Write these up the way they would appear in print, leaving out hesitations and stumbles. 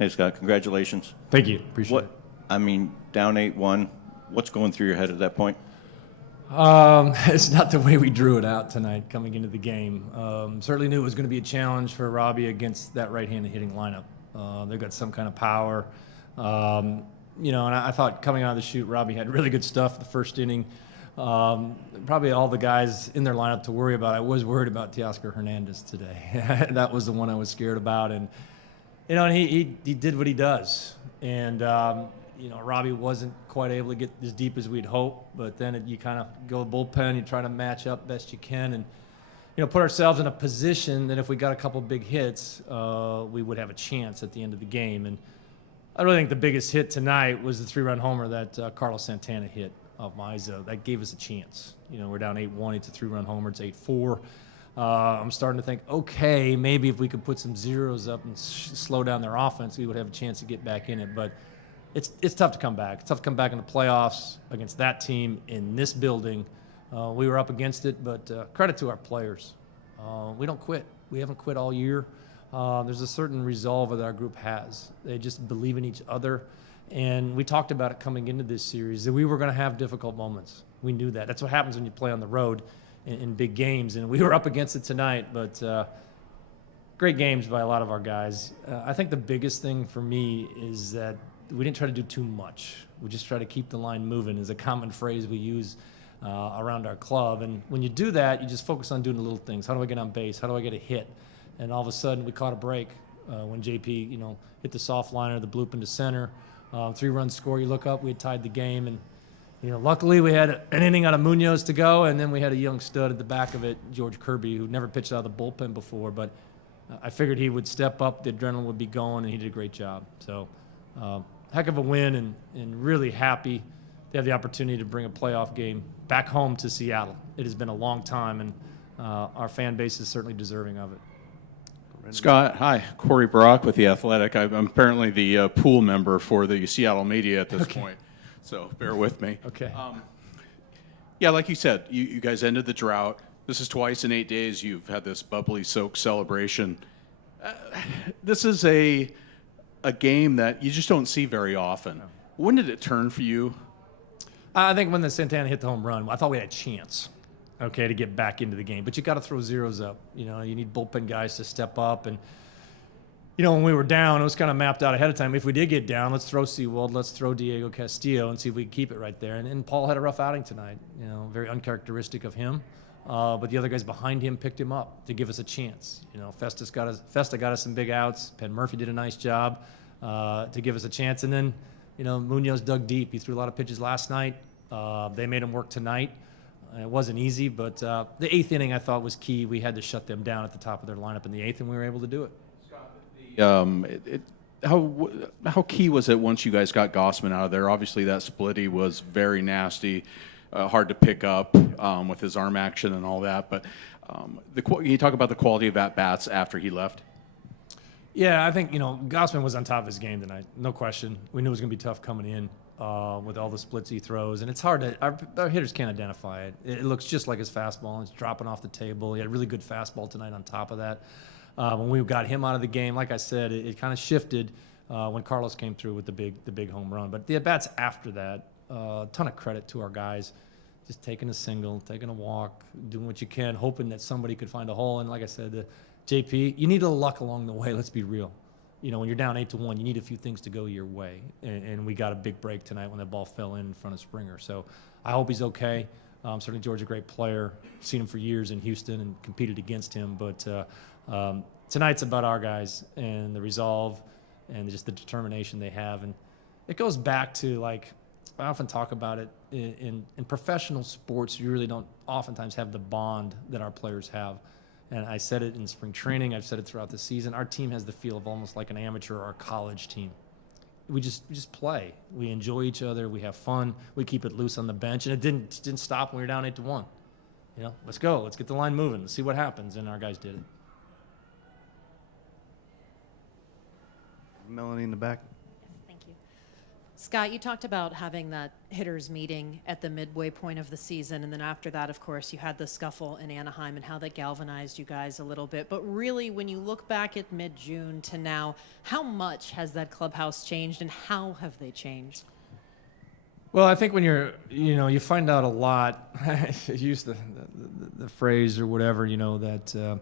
Hey, Scott, congratulations. Thank you. Appreciate it. I mean, down 8-1, what's going through your head at that point? It's not the way we drew it out tonight coming into the game. Certainly knew it was going to be a challenge for Robbie against that right-handed hitting lineup. They've got some kind of power. And I thought coming out of the chute, Robbie had really good stuff the first inning. Probably all the guys in their lineup to worry about. I was worried about Teoscar Hernandez today. That was the one I was scared about. And, and he did what he does. And, Robbie wasn't quite able to get as deep as we'd hoped, but then you kind of go bullpen, you try to match up best you can and, put ourselves in a position that if we got a couple big hits, we would have a chance at the end of the game. And I really think the biggest hit tonight was the 3-run homer that Carlos Santana hit off Miza. That gave us a chance. We're down 8-1, it's a 3-run homer, it's 8-4. I'm starting to think, okay, maybe if we could put some zeros up and slow down their offense, we would have a chance to get back in it. But it's tough to come back. It's tough to come back in the playoffs against that team in this building. We were up against it, but credit to our players. We don't quit. We haven't quit all year. There's a certain resolve that our group has. They just believe in each other. And we talked about it coming into this series, that we were going to have difficult moments. We knew that. That's what happens when you play on the road in big games. And we were up against it tonight, but great games by a lot of our guys. I think the biggest thing for me is that we didn't try to do too much. We just try to keep the line moving is a common phrase we use around our club. And when you do that, you just focus on doing the little things. How do I get on base? How do I get a hit? And all of a sudden, we caught a break when JP, hit the soft liner, the bloop into center. 3-run score, you look up, we had tied the game. And, luckily we had an inning out of Munoz to go, and then we had a young stud at the back of it, George Kirby, who never pitched out of the bullpen before. But I figured he would step up, the adrenaline would be going, and he did a great job. So, heck of a win, and really happy to have the opportunity to bring a playoff game back home to Seattle. It has been a long time, and our fan base is certainly deserving of it. Scott, hi. Corey Brock with The Athletic. I'm apparently the pool member for the Seattle media at this point, so bear with me. Okay. Yeah, like you said, you guys ended the drought. This is twice in 8 days you've had this bubbly soak celebration. This is a game that you just don't see very often. No. When did it turn for you? I think when the Santana hit the home run, I thought we had a chance, to get back into the game. But you got to throw zeros up. You need bullpen guys to step up. And, when we were down, it was kind of mapped out ahead of time. If we did get down, let's throw Seawald, let's throw Diego Castillo and see if we can keep it right there. And Paul had a rough outing tonight, very uncharacteristic of him. But the other guys behind him picked him up to give us a chance. Festa got us some big outs. Penn Murphy did a nice job to give us a chance. And then, Munoz dug deep. He threw a lot of pitches last night. They made him work tonight. It wasn't easy, but the 8th inning I thought was key. We had to shut them down at the top of their lineup in the 8th, and we were able to do it. How key was it once you guys got Gossman out of there? Obviously, that splitty was very nasty, hard to pick up with his arm action and all that. But can you talk about the quality of at-bats after he left? Yeah, I think, Gossman was on top of his game tonight, no question. We knew it was going to be tough coming in with all the splits he throws. And it's hard to – our hitters can't identify it. It looks just like his fastball, and it's dropping off the table. He had a really good fastball tonight on top of that. When we got him out of the game, like I said, it kind of shifted when Carlos came through with the big home run. But the at-bats after that, a ton of credit to our guys. Just taking a single, taking a walk, doing what you can, hoping that somebody could find a hole. And like I said, JP, you need a little luck along the way. Let's be real. When you're down 8-1, you need a few things to go your way. And we got a big break tonight when that ball fell in front of Springer. So I hope he's okay. Certainly George's a great player. Seen him for years in Houston and competed against him. But tonight's about our guys and the resolve and just the determination they have. And it goes back to, I often talk about it, in professional sports, you really don't oftentimes have the bond that our players have. And I said it in spring training. I've said it throughout the season. Our team has the feel of almost like an amateur or a college team. We just play. We enjoy each other. We have fun. We keep it loose on the bench. And it didn't stop when we were down 8-1. Let's go. Let's get the line moving. Let's see what happens. And our guys did it. Melanie in the back. Yes, thank you. Scott, you talked about having that hitters meeting at the midway point of the season, and then after that, of course, you had the scuffle in Anaheim and how that galvanized you guys a little bit. But really, when you look back at mid-June to now, how much has that clubhouse changed, and how have they changed? Well, I think when you find out a lot, use the phrase or whatever, that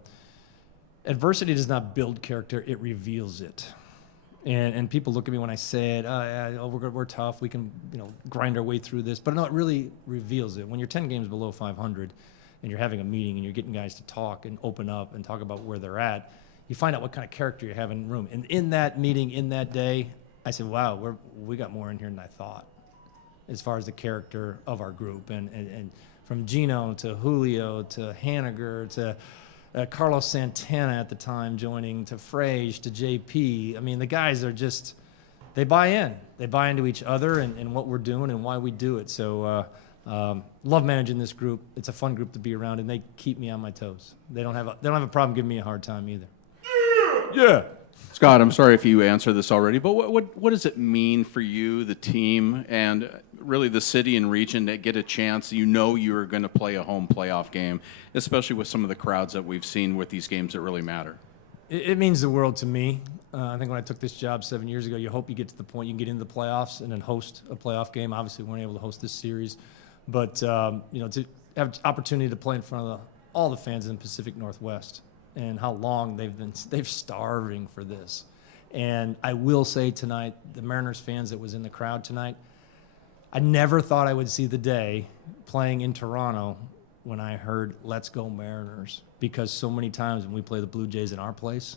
adversity does not build character, it reveals it. And people look at me when I say it, we're tough, we can grind our way through this. But no, it really reveals it. When you're 10 games below 500 and you're having a meeting and you're getting guys to talk and open up and talk about where they're at, you find out what kind of character you have in the room. And in that meeting, in that day, I said, wow, we got more in here than I thought as far as the character of our group. And from Gino to Julio to Haniger to Carlos Santana at the time joining, to Frage, to JP. I mean, the guys are just, they buy in. They buy into each other and what we're doing and why we do it. So love managing this group. It's a fun group to be around, and they keep me on my toes. They don't have a problem giving me a hard time either. Yeah. Scott, I'm sorry if you answered this already, but what does it mean for you, the team, and really the city and region to get a chance? You're going to play a home playoff game, especially with some of the crowds that we've seen with these games that really matter. It means the world to me. I think when I took this job 7 years ago, you hope you get to the point you can get into the playoffs and then host a playoff game. Obviously, we weren't able to host this series, but to have opportunity to play in front of all the fans in the Pacific Northwest, and how long they've starving for this. And I will say tonight, the Mariners fans that was in the crowd tonight, I never thought I would see the day playing in Toronto when I heard "Let's Go Mariners," because so many times when we play the Blue Jays in our place,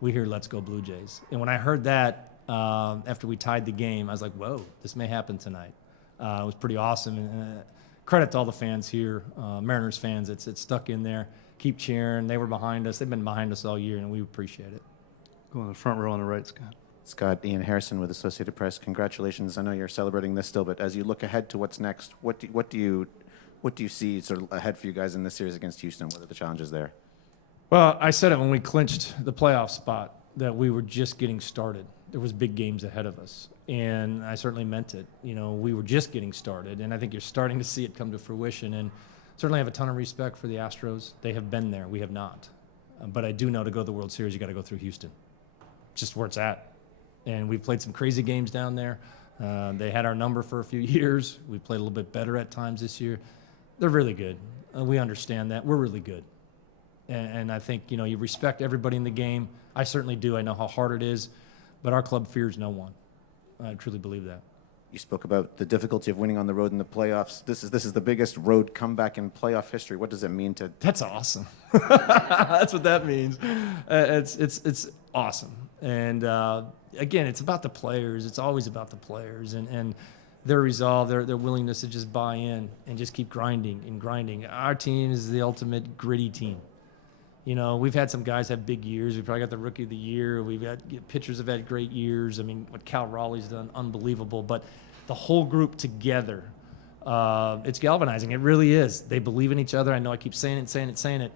we hear "Let's Go Blue Jays." And when I heard that after we tied the game, I was like, whoa, this may happen tonight. It was pretty awesome. And credit to all the fans here, Mariners fans, it's stuck in there. Keep cheering. They were behind us. They've been behind us all year, and we appreciate it. Go on the front row on the right, Scott. Scott, Ian Harrison with Associated Press. Congratulations. I know you're celebrating this still, but as you look ahead to what's next, what do you see sort of ahead for you guys in this series against Houston? What are the challenges there? Well, I said it when we clinched the playoff spot, that we were just getting started. There was big games ahead of us, and I certainly meant it. We were just getting started, and I think you're starting to see it come to fruition. And certainly have a ton of respect for the Astros. They have been there. We have not. But I do know to go to the World Series, you got to go through Houston. It's just where it's at. And we've played some crazy games down there. They had our number for a few years. We played a little bit better at times this year. They're really good. We understand that. We're really good. And I think, you respect everybody in the game. I certainly do. I know how hard it is. But our club fears no one. I truly believe that. You spoke about the difficulty of winning on the road in the playoffs. This is the biggest road comeback in playoff history. What does it mean to? That's awesome. That's what that means. It's awesome. And again, it's about the players. It's always about the players and their resolve, their willingness to just buy in and just keep grinding and grinding. Our team is the ultimate gritty team. We've had some guys have big years. We probably got the Rookie of the Year. We've got pitchers have had great years. I mean, what Cal Raleigh's done, unbelievable. But the whole group together, it's galvanizing. It really is. They believe in each other. I know I keep saying it.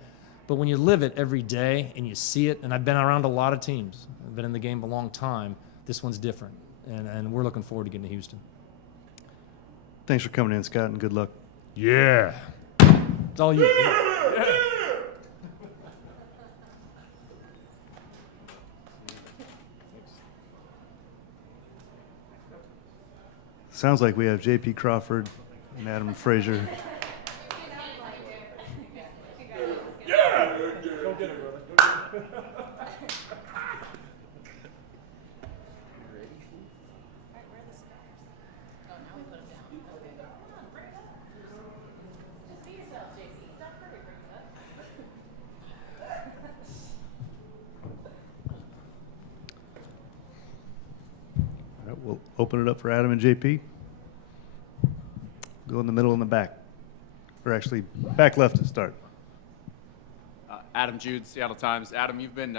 But when you live it every day and you see it, and I've been around a lot of teams. I've been in the game a long time. This one's different. And we're looking forward to getting to Houston. Thanks for coming in, Scott, and good luck. Yeah. It's all you. Sounds like we have J.P. Crawford and Adam Frazier. Yeah! Go get it, brother. All right, we'll open it up for Adam and JP. Go in the middle and the back. Or actually, back left to start. Adam Jude, Seattle Times. Adam, you've been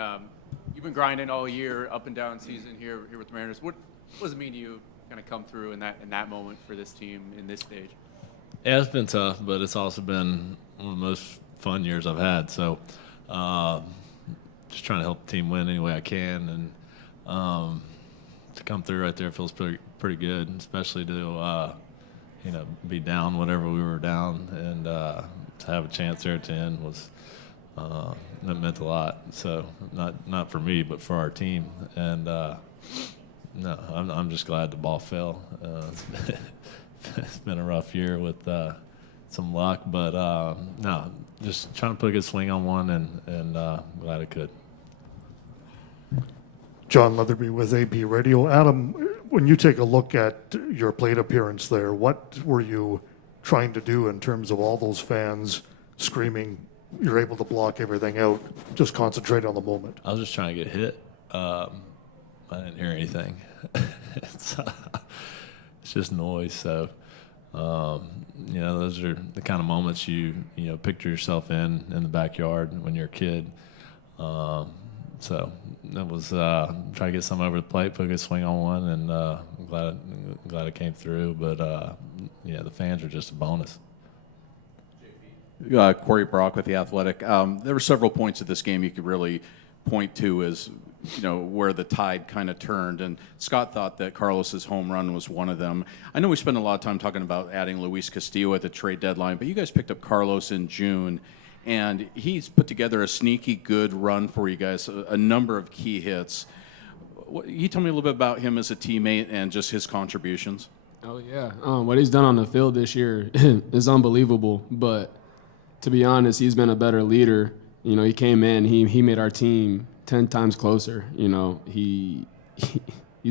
grinding all year, up and down season here with the Mariners. What does it mean to you kind of come through in that moment for this team in this stage? Yeah, it's been tough, but it's also been one of the most fun years I've had. So just trying to help the team win any way I can. And to come through right there feels pretty good, especially to be down whatever we were down, and to have a chance there at the end was that meant a lot. So not for me, but for our team. And no, I'm just glad the ball fell. It's been a rough year with some luck, but no, just trying to put a good swing on one, and glad it could. John Leatherby with AB Radio. Adam, when you take a look at your plate appearance there, what were you trying to do in terms of all those fans screaming? You're able to block everything out, just concentrate on the moment. I was just trying to get hit. I didn't hear anything. It's just noise. So, those are the kind of moments you picture yourself in the backyard when you're a kid. So that was trying to get some over the plate, put a good swing on one, and I'm glad it came through. But the fans are just a bonus. Corey Brock with The Athletic. There were several points of this game you could really point to as where the tide kind of turned, and Scott thought that Carlos's home run was one of them. I know we spent a lot of time talking about adding Luis Castillo at the trade deadline, but you guys picked up Carlos in June, and he's put together a sneaky good run for you guys, a number of key hits. Can you tell me a little bit about him as a teammate and just his contributions? Oh, yeah. What he's done on the field this year is unbelievable, but to be honest, he's been a better leader. He came in, he made our team 10 times closer. He's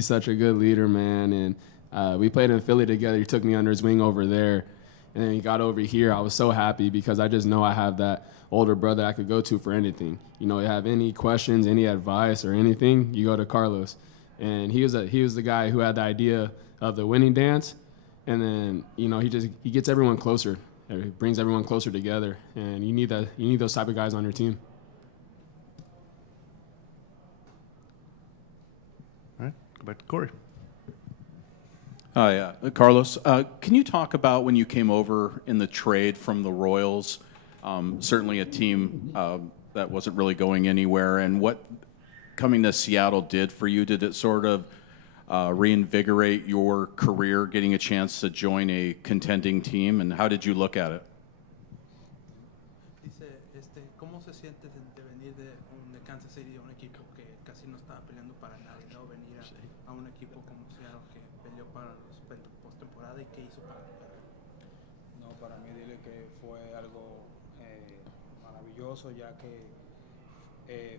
such a good leader, man. And we played in Philly together. He took me under his wing over there. And then he got over here. I was so happy because I just know I have that older brother I could go to for anything. You have any questions, any advice or anything, you go to Carlos. And he was the guy who had the idea of the winning dance. And then, he gets everyone closer. He brings everyone closer together. And you need those type of guys on your team. All right, go back to Corey. Hi, Carlos. Can you talk about when you came over in the trade from the Royals? Certainly a team that wasn't really going anywhere, and what coming to Seattle did for you. Did it sort of reinvigorate your career, getting a chance to join a contending team, and how did you look at it? Dice, ¿cómo se siente de venir de Kansas City a un equipo que casi no estaba peleando para nada y luego venir a un equipo como Seattle que peleó para los postemporada y qué hizo para ganar? No, para mí dile que fue algo maravilloso, ya que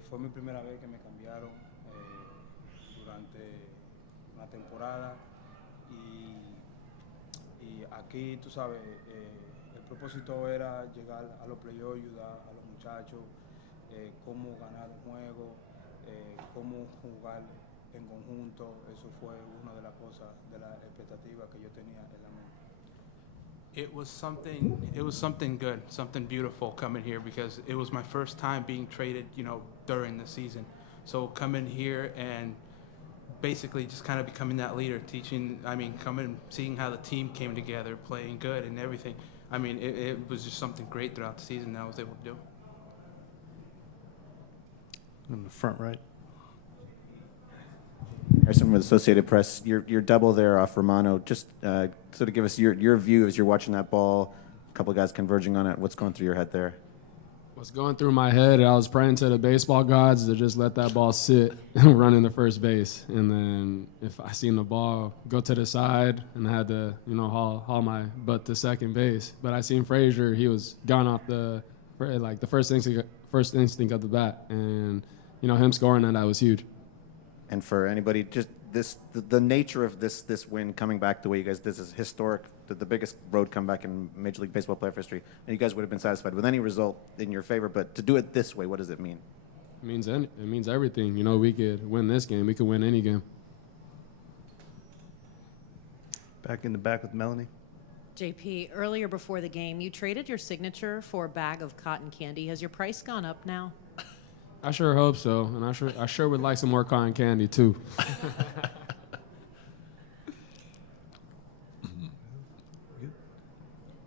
fue mi primera vez que me cambiaron durante una temporada y aquí, tú sabes, el propósito era llegar a los playoffs, ayudar a los muchachos, cómo ganar un juego, cómo jugar en conjunto. Eso fue una de las cosas, de las expectativas que yo tenía en la mente. It was something good, something beautiful coming here because it was my first time being traded, during the season. So coming here and basically just kind of becoming that leader, seeing how the team came together, playing good and everything. It was just something great throughout the season that I was able to do. In the front right. Harrison with Associated Press. Your double there off Romano. Just sort of give us your view as you're watching that ball. A couple of guys converging on it. What's going through your head there? What's going through my head, I was praying to the baseball gods to just let that ball sit and run into first base. And then if I seen the ball go to the side and I had to, haul my butt to second base. But I seen Frazier, he was gone off the first instinct of the bat. And, him scoring that was huge. And for anybody, just the nature of this win coming back the way you guys, this is historic, the biggest road comeback in Major League Baseball playoff history, and you guys would have been satisfied with any result in your favor, but to do it this way, what does it mean? It means everything. We could win this game. We could win any game. Back in the back with Melanie. JP, earlier before the game, you traded your signature for a bag of cotton candy. Has your price gone up now? I sure hope so, and I sure would like some more cotton candy too.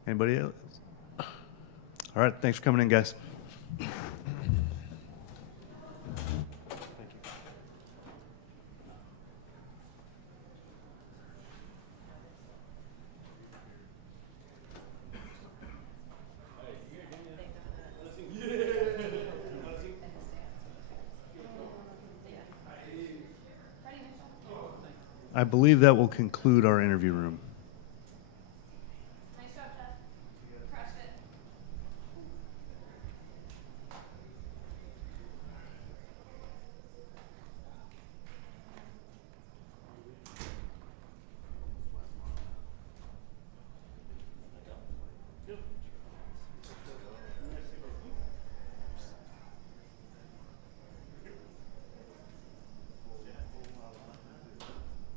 Anybody else? All right, thanks for coming in, guys. I believe that will conclude our interview room.